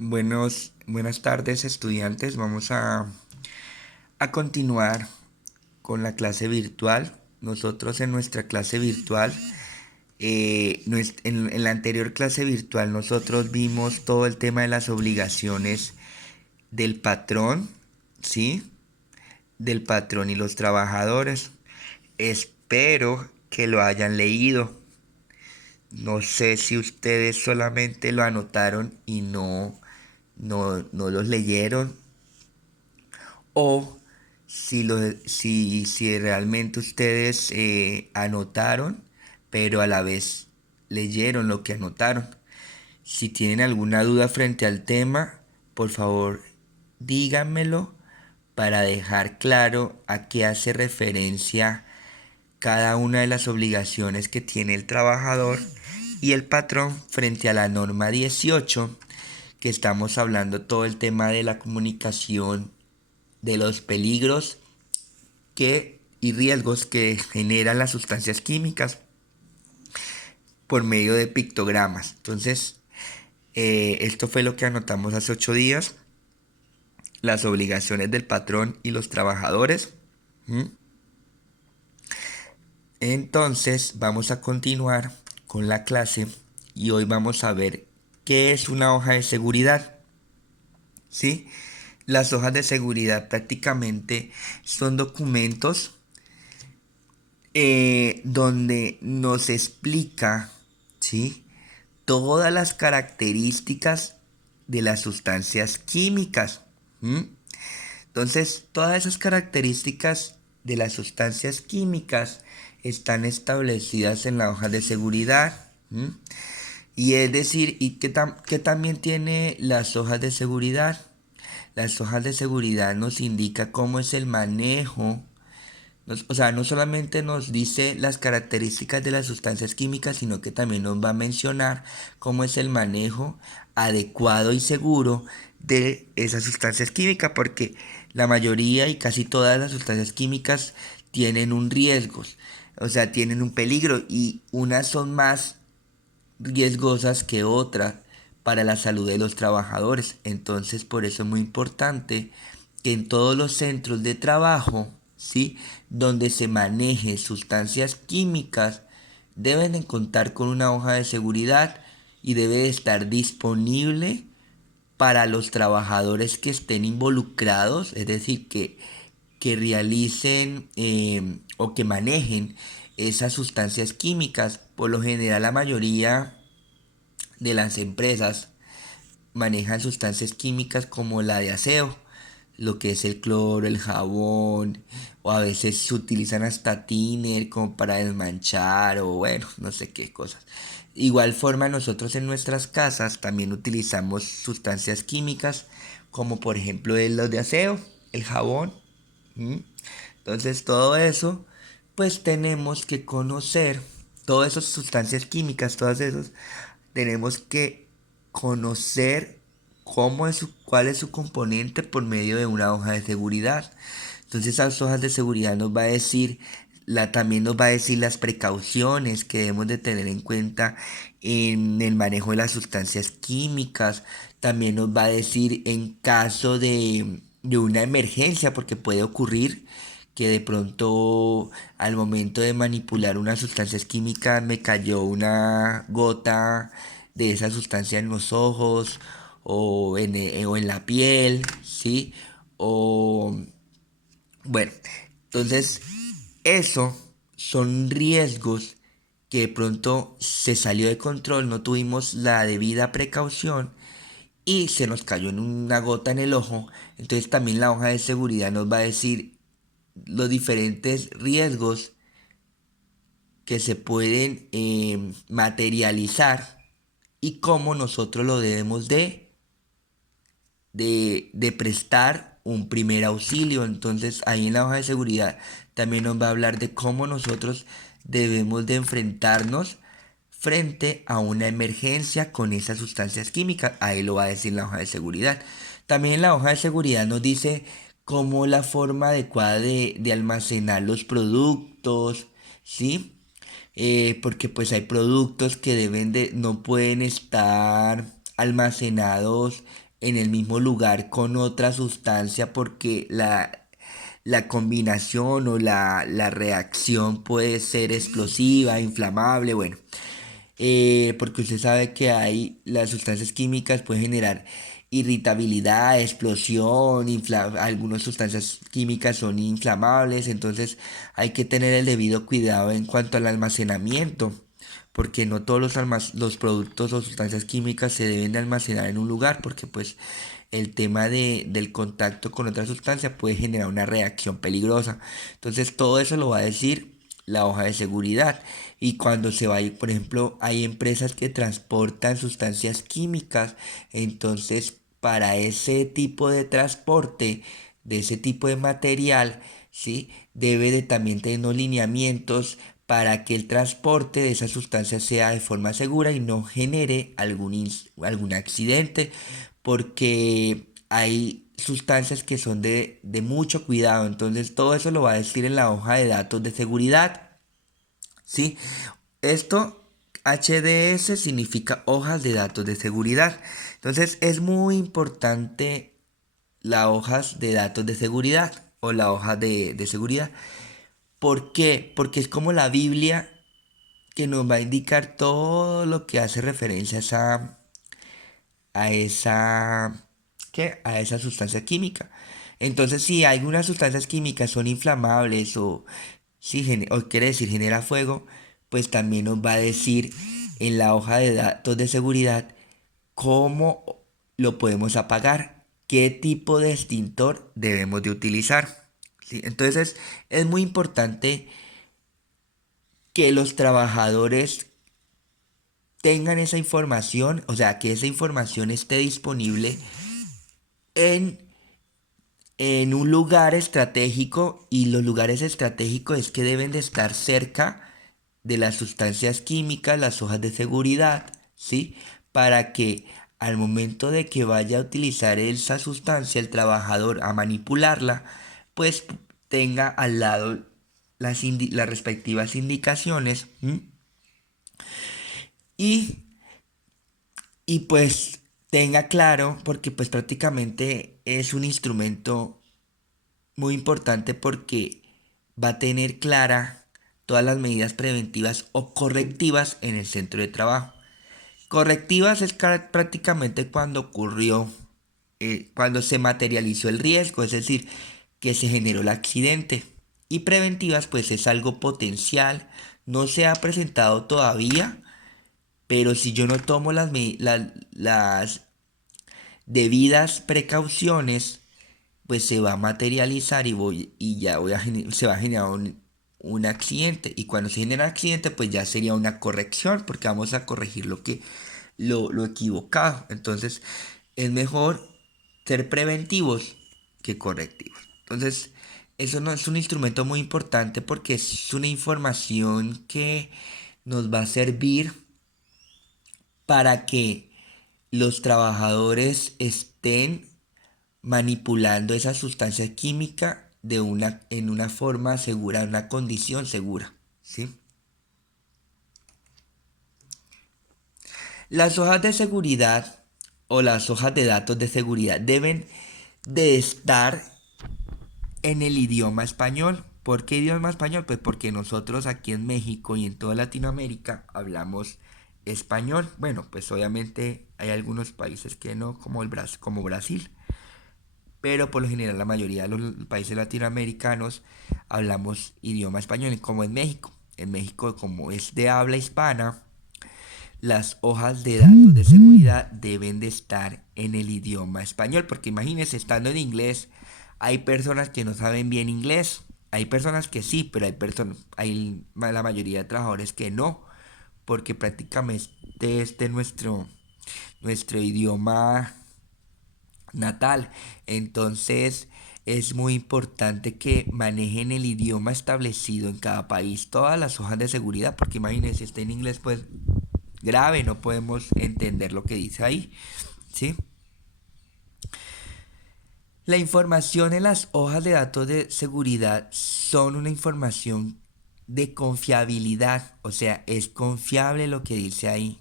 Buenas tardes, estudiantes. Vamos a continuar con la clase virtual. Nosotros en nuestra clase virtual, en la anterior clase virtual, nosotros vimos todo el tema de las obligaciones del patrón, ¿sí? Del patrón y los trabajadores. Espero que lo hayan leído. No sé si ustedes solamente lo anotaron y no los leyeron, o si realmente ustedes anotaron, pero a la vez leyeron lo que anotaron. Si tienen alguna duda frente al tema, por favor díganmelo para dejar claro a qué hace referencia cada una de las obligaciones que tiene el trabajador y el patrón frente a la norma 18, que estamos hablando todo el tema de la comunicación, de los peligros y riesgos que generan las sustancias químicas por medio de pictogramas. Entonces, esto fue lo que anotamos hace 8 días, las obligaciones del patrón y los trabajadores. ¿Mm? Entonces, vamos a continuar con la clase y hoy vamos a ver qué es una hoja de seguridad. ¿Sí? Las hojas de seguridad prácticamente son documentos donde nos explica, ¿sí? Todas las características de las sustancias químicas. ¿M? Entonces, todas esas características de las sustancias químicas están establecidas en la hoja de seguridad. ¿M? Y es decir, ¿qué también tiene las hojas de seguridad? Las hojas de seguridad nos indica cómo es el manejo. O sea, no solamente nos dice las características de las sustancias químicas, sino que también nos va a mencionar cómo es el manejo adecuado y seguro de esas sustancias químicas, porque la mayoría y casi todas las sustancias químicas tienen un riesgo, o sea, tienen un peligro, y unas son más riesgosas que otras para la salud de los trabajadores. Entonces, por eso es muy importante que en todos los centros de trabajo, ¿sí?, donde se maneje sustancias químicas, deben de contar con una hoja de seguridad y debe de estar disponible para los trabajadores que estén involucrados, es decir, que realicen o que manejen esas sustancias químicas. Por lo general, la mayoría de las empresas manejan sustancias químicas como la de aseo, lo que es el cloro, el jabón, o a veces se utilizan hasta thinner como para desmanchar, o bueno, no sé qué cosas. Igual forma, nosotros en nuestras casas también utilizamos sustancias químicas como por ejemplo los de aseo, el jabón. ¿M? Entonces todo eso, pues tenemos que conocer todas esas sustancias químicas, todas esas, tenemos que conocer cuál es su componente por medio de una hoja de seguridad. Entonces esas hojas de seguridad nos va a decir, también nos va a decir las precauciones que debemos de tener en cuenta en el manejo de las sustancias químicas. También nos va a decir en caso de una emergencia, porque puede ocurrir que de pronto al momento de manipular unas sustancias químicas me cayó una gota de esa sustancia en los ojos o en la piel, ¿sí? O bueno, entonces eso son riesgos que de pronto se salió de control, no tuvimos la debida precaución y se nos cayó en una gota en el ojo. Entonces también la hoja de seguridad nos va a decir los diferentes riesgos que se pueden materializar y cómo nosotros lo debemos de prestar un primer auxilio. Entonces ahí en la hoja de seguridad también nos va a hablar de cómo nosotros debemos de enfrentarnos frente a una emergencia con esas sustancias químicas. Ahí lo va a decir la hoja de seguridad. También la hoja de seguridad nos dice cómo la forma adecuada de almacenar los productos, ¿sí? Porque pues hay productos que no pueden estar almacenados en el mismo lugar con otra sustancia porque la combinación o la reacción puede ser explosiva, inflamable, bueno. Porque usted sabe que hay las sustancias químicas pueden generar irritabilidad, explosión, algunas sustancias químicas son inflamables, entonces hay que tener el debido cuidado en cuanto al almacenamiento, porque no todos los productos o sustancias químicas se deben de almacenar en un lugar, porque pues el tema del contacto con otra sustancia puede generar una reacción peligrosa. Entonces todo eso lo va a decir la hoja de seguridad. Y cuando se va, por ejemplo, hay empresas que transportan sustancias químicas, entonces para ese tipo de transporte, de ese tipo de material, ¿sí? Debe de también tener unos lineamientos para que el transporte de esa sustancia sea de forma segura y no genere algún accidente, porque hay sustancias que son de mucho cuidado, entonces todo eso lo va a decir en la hoja de datos de seguridad, ¿sí? Esto, HDS, significa hojas de datos de seguridad. Entonces es muy importante las hojas de datos de seguridad o la hoja de seguridad. ¿Por qué? Porque es como la Biblia que nos va a indicar todo lo que hace referencia a esa, ¿qué? A esa sustancia química. Entonces, si algunas sustancias químicas son inflamables o, si o quiere decir genera fuego, pues también nos va a decir en la hoja de datos de seguridad cómo lo podemos apagar, qué tipo de extintor debemos de utilizar. ¿Sí? Entonces, es muy importante que los trabajadores tengan esa información, o sea, que esa información esté disponible en, en un lugar estratégico, y los lugares estratégicos es que deben de estar cerca de las sustancias químicas, las hojas de seguridad, ¿sí? Para que al momento de que vaya a utilizar esa sustancia, el trabajador a manipularla, pues tenga al lado las respectivas indicaciones. Y Y pues tenga claro, porque pues prácticamente es un instrumento muy importante porque va a tener clara todas las medidas preventivas o correctivas en el centro de trabajo. Correctivas es prácticamente cuando ocurrió, cuando se materializó el riesgo, es decir, que se generó el accidente. Y preventivas pues es algo potencial, no se ha presentado todavía, pero si yo no tomo las debidas precauciones, pues se va a materializar y ya se va a generar un accidente. Y cuando se genera un accidente, pues ya sería una corrección, porque vamos a corregir lo equivocado. Entonces, es mejor ser preventivos que correctivos. Entonces, eso no es un instrumento muy importante porque es una información que nos va a servir para que los trabajadores estén manipulando esa sustancia química en una forma segura, en una condición segura, ¿sí? Las hojas de seguridad o las hojas de datos de seguridad deben de estar en el idioma español. ¿Por qué idioma español? Pues porque nosotros aquí en México y en toda Latinoamérica hablamos español. Bueno, pues obviamente hay algunos países que no, como Brasil. Pero por lo general la mayoría de los países latinoamericanos hablamos idioma español, como en México. En México, como es de habla hispana, las hojas de datos de seguridad deben de estar en el idioma español, porque imagínense, estando en inglés, hay personas que no saben bien inglés, hay personas que sí, pero hay la mayoría de trabajadores que no, porque prácticamente este es nuestro idioma natal. Entonces es muy importante que manejen el idioma establecido en cada país, todas las hojas de seguridad, porque imagínense, si está en inglés, pues grave, no podemos entender lo que dice ahí, ¿sí? La información en las hojas de datos de seguridad son una información de confiabilidad, o sea, es confiable lo que dice ahí.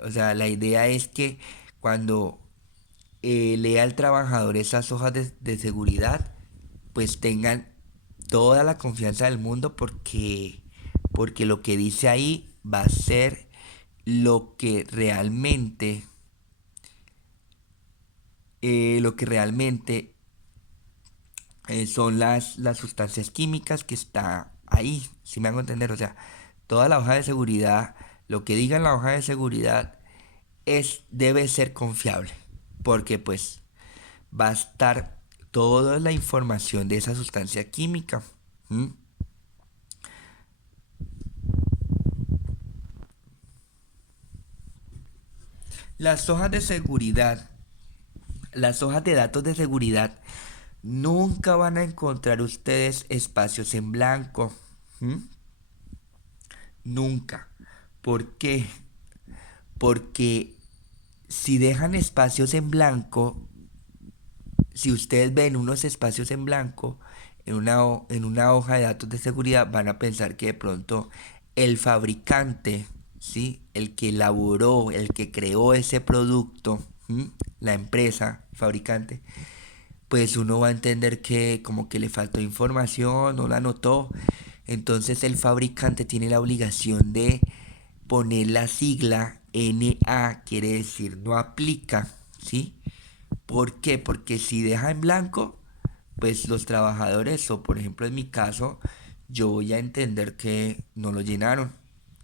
O sea, la idea es que cuando lea al trabajador esas hojas de seguridad, pues tengan toda la confianza del mundo porque lo que dice ahí va a ser lo que realmente son las sustancias químicas que está ahí, si me hago entender, o sea, toda la hoja de seguridad, lo que diga en la hoja de seguridad debe ser confiable, porque pues va a estar toda la información de esa sustancia química. ¿Mm? Las hojas de seguridad, las hojas de datos de seguridad, nunca van a encontrar ustedes espacios en blanco. ¿Mm? Nunca. ¿Por qué? Porque si dejan espacios en blanco, si ustedes ven unos espacios en blanco en una hoja de datos de seguridad, van a pensar que de pronto el fabricante, ¿sí? El que elaboró, el que creó ese producto, ¿sí? La empresa fabricante, pues uno va a entender que como que le faltó información, no la anotó. Entonces el fabricante tiene la obligación de poner la sigla NA, quiere decir no aplica, ¿sí? ¿Por qué? Porque si deja en blanco, pues los trabajadores, o por ejemplo en mi caso, yo voy a entender que no lo llenaron,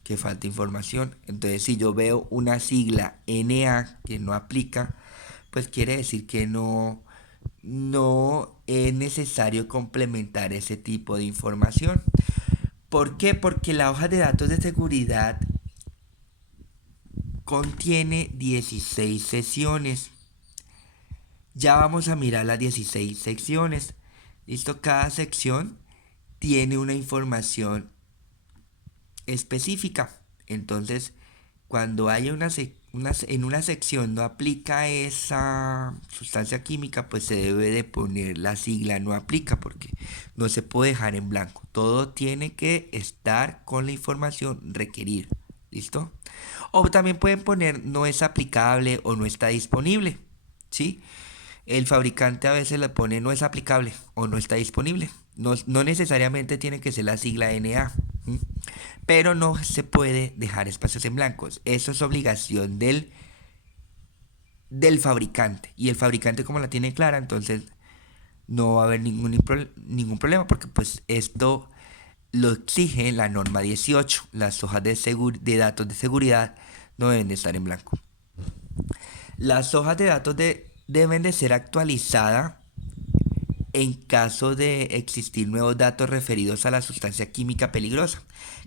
que falta información. Entonces si yo veo una sigla NA que no aplica, pues quiere decir que no es necesario complementar ese tipo de información. ¿Por qué? Porque la hoja de datos de seguridad contiene 16 sesiones. Ya vamos a mirar las 16 secciones. ¿Listo? Cada sección tiene una información específica. Entonces, cuando haya en una sección no aplica esa sustancia química, pues se debe de poner la sigla no aplica porque no se puede dejar en blanco. Todo tiene que estar con la información requerida. ¿Listo? O también pueden poner no es aplicable o no está disponible. ¿Sí? El fabricante a veces le pone no es aplicable o no está disponible. No necesariamente tiene que ser la sigla NA. ¿M? Pero no se puede dejar espacios en blancos. Eso es obligación del fabricante. Y el fabricante como la tiene clara, entonces no va a haber ningún problema porque pues esto lo exige la norma 18. Las hojas de datos de seguridad no deben de estar en blanco. Las hojas de datos deben de ser actualizadas en caso de existir nuevos datos referidos a la sustancia química peligrosa.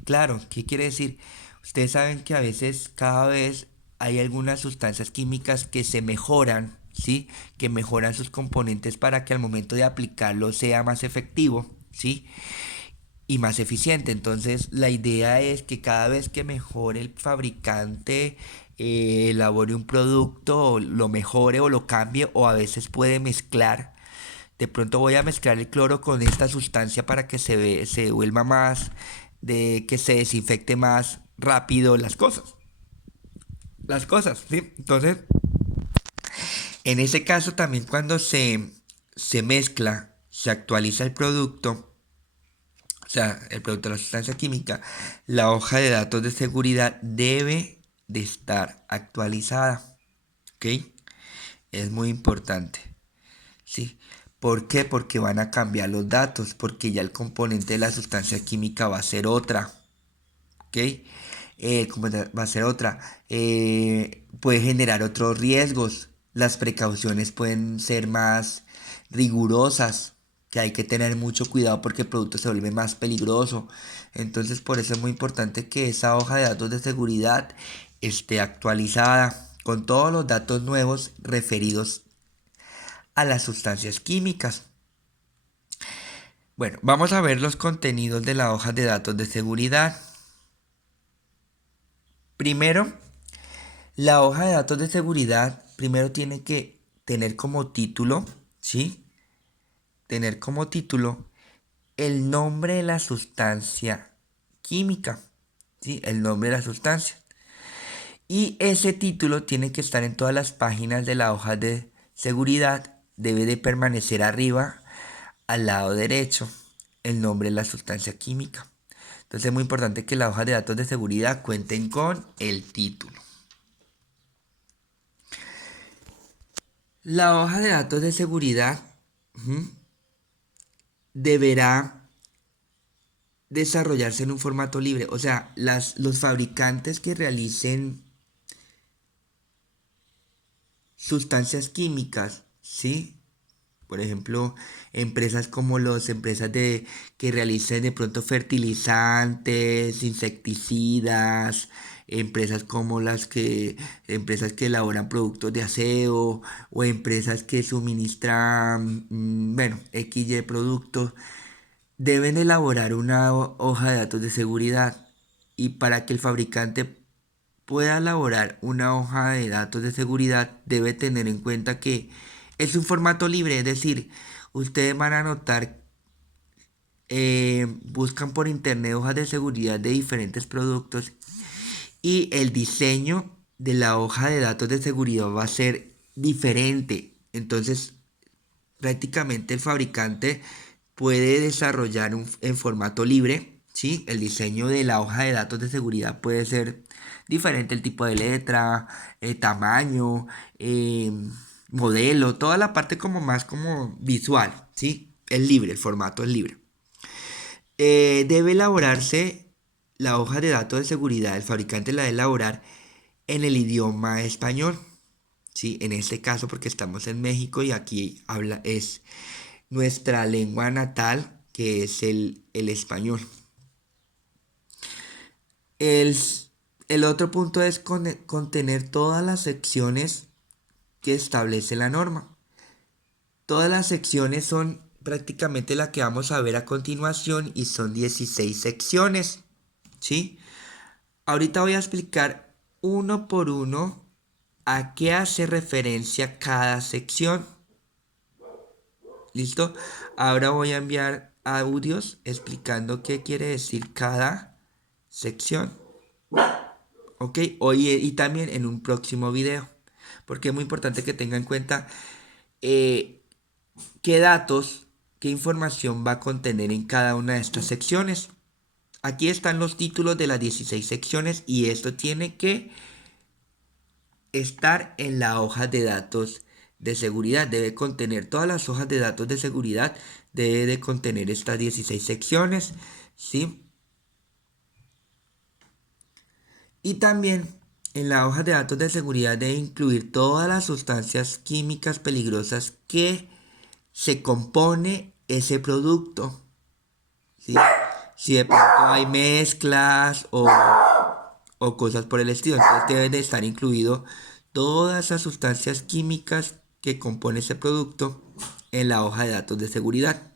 Claro, ¿qué quiere decir? Ustedes saben que a veces, cada vez hay algunas sustancias químicas que se mejoran, ¿sí? Que mejoran sus componentes para que al momento de aplicarlo sea más efectivo, ¿sí? Y más eficiente. Entonces, la idea es que cada vez que mejore el fabricante, elabore un producto, lo mejore o lo cambie, o a veces puede mezclar. De pronto voy a mezclar el cloro con esta sustancia para que se vuelva más, de que se desinfecte más rápido las cosas. Las cosas, ¿sí? Entonces, en ese caso también cuando se mezcla, se actualiza el producto, o sea, el producto de la sustancia química, la hoja de datos de seguridad debe de estar actualizada, ¿ok? Es muy importante. ¿Sí? ¿Por qué? Porque van a cambiar los datos, porque ya el componente de la sustancia química va a ser otra, ¿ok? Va a ser otra. Puede generar otros riesgos. Las precauciones pueden ser más rigurosas, que hay que tener mucho cuidado porque el producto se vuelve más peligroso. Entonces, por eso es muy importante que esa hoja de datos de seguridad esté actualizada con todos los datos nuevos referidos a las sustancias químicas. Bueno, vamos a ver los contenidos de la hoja de datos de seguridad. Primero, la hoja de datos de seguridad primero tiene que tener como título, ¿sí? Tener como título el nombre de la sustancia química, ¿sí? El nombre de la sustancia. Y ese título tiene que estar en todas las páginas de la hoja de seguridad, debe de permanecer arriba, al lado derecho, el nombre de la sustancia química. Entonces es muy importante que las hojas de datos de seguridad cuenten con el título. La hoja de datos de seguridad deberá desarrollarse en un formato libre. O sea, los fabricantes que realicen sustancias químicas, ¿sí? Por ejemplo, empresas como las empresas que realicen de pronto fertilizantes, insecticidas, empresas que elaboran productos de aseo o empresas que suministran, bueno, XY productos, deben elaborar una hoja de datos de seguridad. Y para que el fabricante pueda elaborar una hoja de datos de seguridad, debe tener en cuenta que es un formato libre, es decir, ustedes van a notar, buscan por internet hojas de seguridad de diferentes productos y el diseño de la hoja de datos de seguridad va a ser diferente. Entonces, prácticamente el fabricante puede desarrollar en formato libre, ¿sí? El diseño de la hoja de datos de seguridad puede ser diferente, el tipo de letra, tamaño, modelo, toda la parte como más como visual, ¿sí? Es libre, el formato es libre. Debe elaborarse la hoja de datos de seguridad, el fabricante la debe elaborar en el idioma español, ¿sí? En este caso porque estamos en México y aquí es nuestra lengua natal, que es el español. El, el otro punto es contener todas las secciones que establece la norma. Todas las secciones son prácticamente la que vamos a ver a continuación y son 16 secciones, ¿sí? Ahorita voy a explicar uno por uno a qué hace referencia cada sección. ¿Listo? Ahora voy a enviar audios explicando qué quiere decir cada sección. ¿Ok? Hoy y también en un próximo video. Porque es muy importante que tenga en cuenta eh, qué datos, qué información va a contener en cada una de estas secciones. Aquí están los títulos de las 16 secciones y esto tiene que estar en la hoja de datos de seguridad. Debe contener todas las hojas de datos de seguridad. Debe de contener estas 16 secciones. ¿Sí? Y también en la hoja de datos de seguridad debe incluir todas las sustancias químicas peligrosas que se compone ese producto. ¿Sí? Si de pronto hay mezclas o cosas por el estilo, entonces debe de estar incluido todas las sustancias químicas que compone ese producto en la hoja de datos de seguridad.